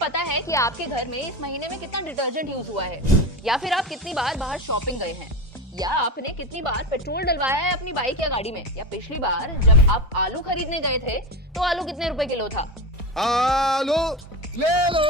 पता है कि आपके घर में इस महीने में कितना डिटर्जेंट यूज हुआ है, या फिर आप कितनी बार बाहर शॉपिंग गए हैं, या आपने कितनी बार पेट्रोल डलवाया है अपनी बाइक या गाड़ी में, या पिछली बार जब आप आलू खरीदने गए थे तो आलू कितने रुपए किलो था। आलू ले लो।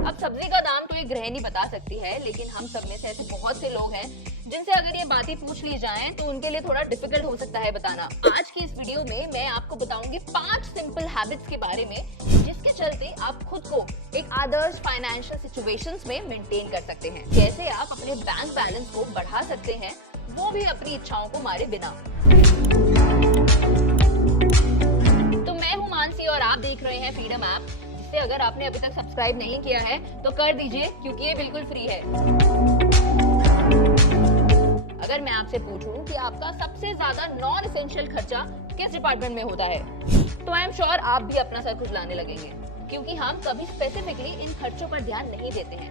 अब सब्जी का दाम तो एक गृहिणी बता सकती है, लेकिन हम सब में से ऐसे बहुत से लोग हैं जिनसे अगर ये बातें पूछ ली जाएं तो उनके लिए थोड़ा डिफिकल्ट हो सकता है बताना। आज की इस वीडियो में मैं आपको बताऊंगी 5 सिंपल हैबिट्स के बारे में जिसके चलते आप खुद को एक आदर्श फाइनेंशियल सिचुएशंस में मेंटेन कर सकते हैं। कैसे आप अपने बैंक बैलेंस को बढ़ा सकते हैं, वो भी अपनी इच्छाओं को मारे बिना। तो मैं हूँ मानसी और आप देख रहे हैं फ्रीडम ऐप, जिसे अगर आपने अभी तक सब्सक्राइब नहीं किया है तो कर दीजिए, क्योंकि ये बिल्कुल फ्री है। अगर मैं आपसे पूछूं कि आपका सबसे ज्यादा नॉन एसेंशियल खर्चा किस डिपार्टमेंट में होता है, तो आई एम श्योर आप भी अपना सर खुजलाने लगेंगे, क्योंकि हम कभी स्पेसिफिकली इन खर्चों पर ध्यान नहीं देते हैं।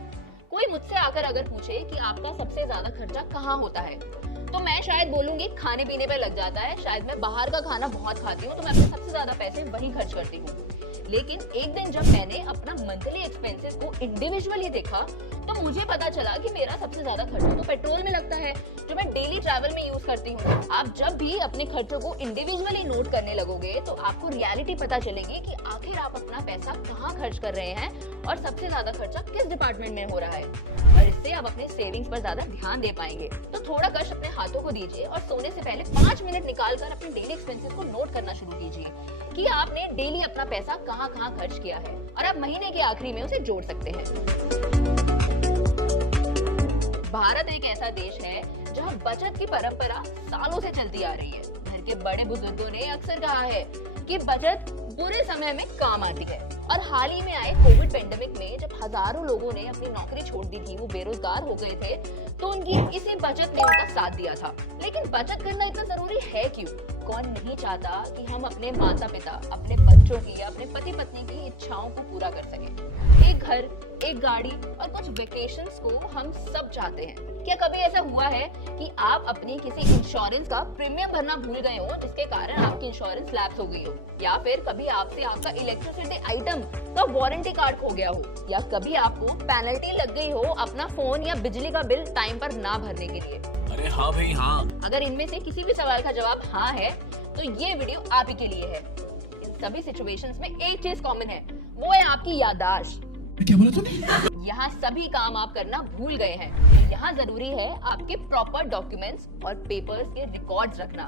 कोई मुझसे आकर अगर पूछे कि आपका सबसे ज्यादा खर्चा कहाँ होता है, तो मैं शायद बोलूंगी खाने पीने पे लग जाता है। शायद मैं बाहर का खाना बहुत खाती हूँ, तो मैं अपने सबसे ज्यादा पैसे वहीं खर्च करती हूँ। लेकिन एक दिन जब मैंने अपना मंथली एक्सपेंसेस को इंडिविजुअली देखा, तो मुझे पता चला कि मेरा सबसे ज्यादा खर्चा तो पेट्रोल में लगता है, जो मैं डेली ट्रैवल में यूज करती हूँ। आप जब भी अपने खर्चों को इंडिविजुअली नोट करने लगोगे तो आपको रियलिटी पता चलेगी कि आखिर आप अपना पैसा कहाँ खर्च कर रहे हैं और सबसे ज्यादा खर्चा किस डिपार्टमेंट में हो रहा है, और इससे आप अपने सेविंग्स पर ज्यादा ध्यान दे पाएंगे। तो थोड़ा कष्ट अपने हाथों को दीजिए और सोने से पहले 5 मिनट निकालकर अपने डेली एक्सपेंसेस को नोट करना शुरू कीजिए कि आपने डेली अपना पैसा कहाँ कहाँ खर्च किया है, और आप महीने के आखिरी में उसे जोड़ सकते हैं। भारत एक ऐसा देश है जहाँ बचत की परंपरा सालों से चलती आ रही है। घर के बड़े बुजुर्गों ने अक्सर कहा है कि बचत बुरे समय में काम आती है, और हाल ही में आए कोविड पेंडेमिक में जब हजारों लोगों ने अपनी नौकरी छोड़ दी थी, वो बेरोजगार हो गए थे, तो उनकी इसी बचत ने उनका साथ दिया था। लेकिन बचत करना इतना जरूरी है क्यों? कौन नहीं चाहता कि हम अपने माता पिता, अपने बच्चों की या अपने पति पत्नी की इच्छाओं को पूरा कर सकें। एक घर, एक गाड़ी और कुछ वेकेशंस को हम सब चाहते हैं। क्या कभी ऐसा हुआ है कि आप अपनी किसी इंश्योरेंस का प्रीमियम भरना भूल गए हो, जिसके कारण आपकी इंश्योरेंस लैप्स हो गई हो, या फिर कभी आपसे आपका इलेक्ट्रिसिटी आइटम का वारंटी कार्ड खो गया हो, या कभी आपको पेनल्टी लग गई हो अपना फोन या बिजली का बिल टाइम पर ना भरने के लिए? अरे हाँ भाई हाँ। अगर इनमें से किसी भी सवाल का जवाब हाँ है, तो ये वीडियो आप ही के लिए है। इन सभी सिचुएशंस में एक चीज कॉमन है, वो है आपकी याददाश्त। क्या बोला तूने? यहाँ सभी काम आप करना भूल गए हैं। यहाँ जरूरी है आपके प्रॉपर डॉक्यूमेंट्स और पेपर्स के रिकॉर्ड्स रखना।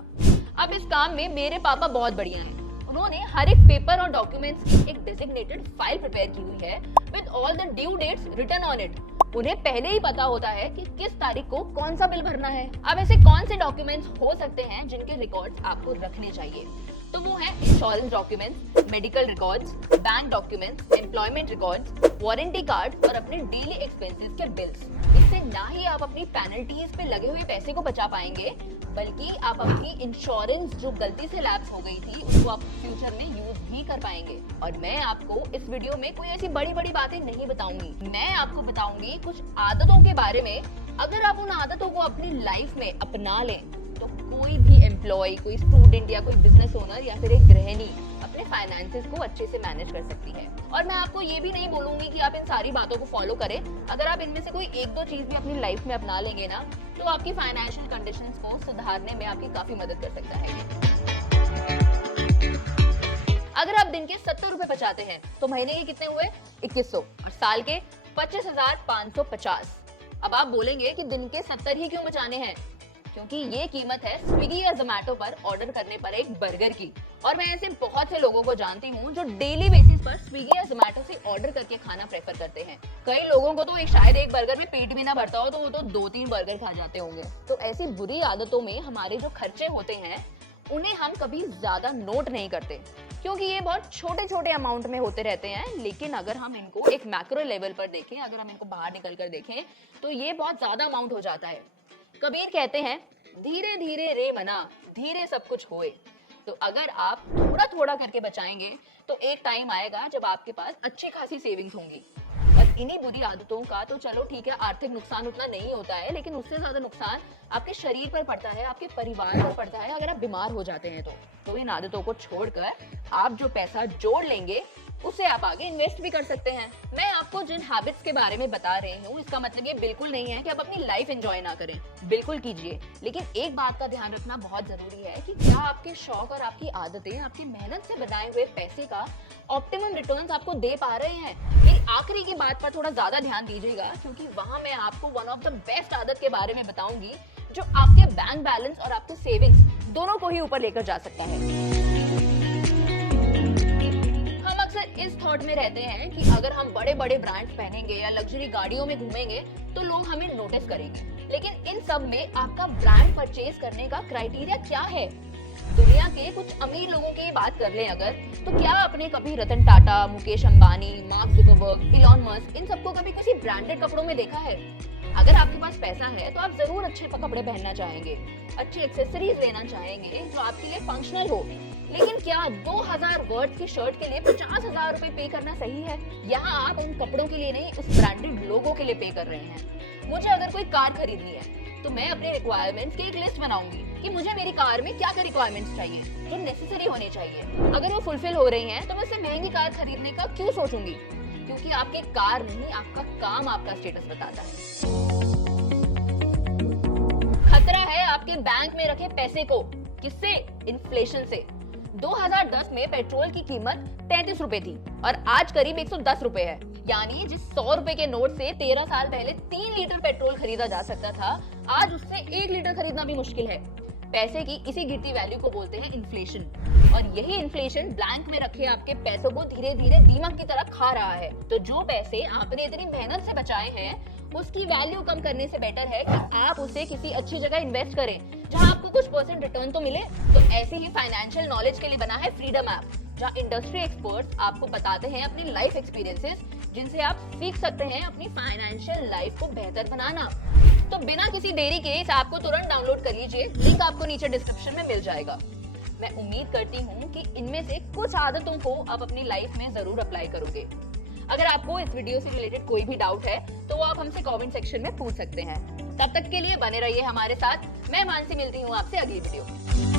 अब इस काम में मेरे पापा बहुत बढ़िया हैं। उन्होंने हर एक पेपर और डॉक्यूमेंट्स की एक डेजिग्नेटेड फाइल प्रिपेयर की हुई है with all the due dates written on it. उन्हें पहले ही पता होता है कि किस तारीख को कौन सा बिल भरना है। अब ऐसे कौन से डॉक्यूमेंट्स हो सकते हैं जिनके रिकॉर्ड्स आपको रखने चाहिए? तो वो है insurance documents, medical records, bank documents, employment records, warranty card और अपने डेली एक्सपेंसेस के बिल्स। इससे ना ही आप अपनी पेनल्टीज पे लगे हुए पैसे को बचा पाएंगे, बल्कि आप अपनी इंश्योरेंस जो गलती से लैप्स हो गई थी उसको आप फ्यूचर में यूज भी कर पाएंगे। और मैं आपको इस वीडियो में कोई ऐसी बड़ी बड़ी बातें नहीं बताऊंगी, मैं आपको बताऊंगी कुछ आदतों के बारे में। अगर आप उन आदतों को अपनी लाइफ में अपना लें तो कोई भी एम्प्लॉय, कोई स्टूडेंट या कोई बिजनेस ओनर या फिर एक गृहिणी अपने फाइनेंसेस को अच्छे से मैनेज कर सकती है। और मैं आपको ये भी नहीं बोलूंगी कि आप इन सारी बातों को फॉलो करें। अगर आप इनमें से कोई एक दो चीज भी अपनी लाइफ में अपना लेंगे ना, तो आपकी फाइनेंशियल कंडीशंस को सुधारने में आपकी काफी मदद कर सकता है। अगर आप दिन के 70 रुपए बचाते हैं तो महीने के कितने हुए? 2100, और साल के 25,550। अब आप बोलेंगे कि दिन के 70 ही क्यों बचाने हैं? क्योंकि ये कीमत है स्विगी या जोमेटो पर ऑर्डर करने पर एक बर्गर की। और मैं ऐसे बहुत से लोगों को जानती हूँ जो डेली बेसिस पर स्विगी या जोमेटो से ऑर्डर करके खाना प्रेफर करते हैं। कई लोगों को तो शायद एक बर्गर में पेट भी ना भरता हो, तो वो तो 2-3 बर्गर खा जाते होंगे। तो ऐसी बुरी आदतों में हमारे जो खर्चे होते हैं उन्हें हम कभी ज्यादा नोट नहीं करते, क्योंकि ये बहुत छोटे छोटे अमाउंट में होते रहते हैं। लेकिन अगर हम इनको एक मैक्रो लेवल पर देखें, अगर हम इनको बाहर निकल कर देखें, तो ये बहुत ज्यादा अमाउंट हो जाता है। कबीर कहते हैं, धीरे धीरे रे मना, धीरे सब कुछ होए। तो अगर आप थोड़ा थोड़ा करके बचाएंगे तो एक टाइम आएगा जब आपके पास अच्छी खासी सेविंग्स होंगी। और इन्हीं बुरी आदतों का तो चलो ठीक है, आर्थिक नुकसान उतना नहीं होता है, लेकिन उससे ज्यादा नुकसान आपके शरीर पर पड़ता है, आपके परिवार पर पड़ता है अगर आप बीमार हो जाते हैं तो इन आदतों को छोड़कर आप जो पैसा जोड़ लेंगे उसे आप आगे इन्वेस्ट भी कर सकते हैं। मैं आपको जिन हैबिट्स के बारे में बता रही हूँ, इसका मतलब ये बिल्कुल नहीं है कि आप अपनी लाइफ एंजॉय ना करें, बिल्कुल कीजिए, लेकिन एक बात का ध्यान रखना बहुत जरूरी है कि क्या आपके शौक और आपकी आदतें आपकी मेहनत से बनाए हुए पैसे का ऑप्टिमम रिटर्न्स आपको दे पा रहे हैं। मेरी आखिरी की बात पर थोड़ा ज्यादा ध्यान दीजिएगा, क्योंकि वहां मैं आपको वन ऑफ द बेस्ट आदत के बारे में बताऊंगी जो आपके बैंक बैलेंस और आपके सेविंग्स दोनों को ही ऊपर लेकर जा सकता है। इस थॉट में रहते हैं कि अगर हम बड़े बड़े ब्रांड्स पहनेंगे या लग्जरी गाड़ियों में घूमेंगे तो लोग हमें नोटिस करेंगे, लेकिन इन सब में आपका ब्रांड परचेज करने का क्राइटेरिया क्या है? दुनिया के कुछ अमीर लोगों की बात कर लें अगर, तो क्या आपने कभी Ratan Tata, Mukesh Ambani, Mark Zuckerberg, Elon Musk इन सबको कभी किसी ब्रांडेड कपड़ों में देखा है? अगर आपके पास पैसा है तो आप जरूर अच्छे कपड़े पहनना चाहेंगे, अच्छे एक्सेसरीज लेना चाहेंगे जो आपके लिए फंक्शनल हो, लेकिन क्या 2000 वर्ड्स की शर्ट के लिए 50,000 रुपए पे करना सही है? यहाँ आप उन कपड़ों के लिए नहीं, उस ब्रांडेड लोगो के लिए पे कर रहे हैं। मुझे अगर कोई कार खरीदनी है तो मैं अपने रिक्वायरमेंट्स की एक लिस्ट बनाऊंगी कि मुझे मेरी कार में क्या क्या रिक्वायरमेंट्स चाहिए, जो नेसेसरी होने चाहिए। अगर वो फुलफिल हो रही हैं तो मैं उससे महंगी कार खरीदने का क्यों सोचूंगी? क्योंकि आपकी कार नहीं, आपका काम आपका स्टेटस बताता है। खतरा है आपके बैंक में रखे पैसे को। किससे? इन्फ्लेशन से। 2010 में पेट्रोल की कीमत 33 रुपए थी और आज करीब 110 रुपए है। यानी जिस 100 रुपए के नोट से 13 साल पहले 3 लीटर पेट्रोल खरीदा जा सकता था, आज उससे 1 लीटर खरीदना भी मुश्किल है। पैसे की इसी गिरती वैल्यू को बोलते हैं इन्फ्लेशन, और यही इन्फ्लेशन बैंक में रखे आपके पैसों को धीरे धीरे दीमक की तरह खा रहा है। तो जो पैसे आपने इतनी मेहनत से बचाए हैं, उसकी वैल्यू कम करने से बेटर है कि आप उसे किसी अच्छी जगह इन्वेस्ट करें जहां आपको कुछ % रिटर्न तो मिले। तो ऐसे ही फाइनेंशियल नॉलेज के लिए बना है फ्रीडम ऐप, जहां इंडस्ट्री एक्सपर्ट्स आपको बताते हैं अपनी लाइफ एक्सपीरियंसेस, जिनसे आप सीख सकते हैं अपनी फाइनेंशियल लाइफ को बेहतर बनाना। तो बिना किसी देरी के इस ऐप को तुरंत डाउनलोड कर लीजिए, लिंक आपको नीचे डिस्क्रिप्शन में मिल जाएगा। मैं उम्मीद करती हूँ कि इनमें से कुछ आदतों को आप अपनी लाइफ में जरूर अप्लाई करोगे। अगर आपको इस वीडियो से रिलेटेड कोई भी डाउट है तो वो आप हमसे कमेंट सेक्शन में पूछ सकते हैं। तब तक के लिए बने रहिए हमारे साथ। मैं मानसी मिलती हूँ आपसे अगली वीडियो।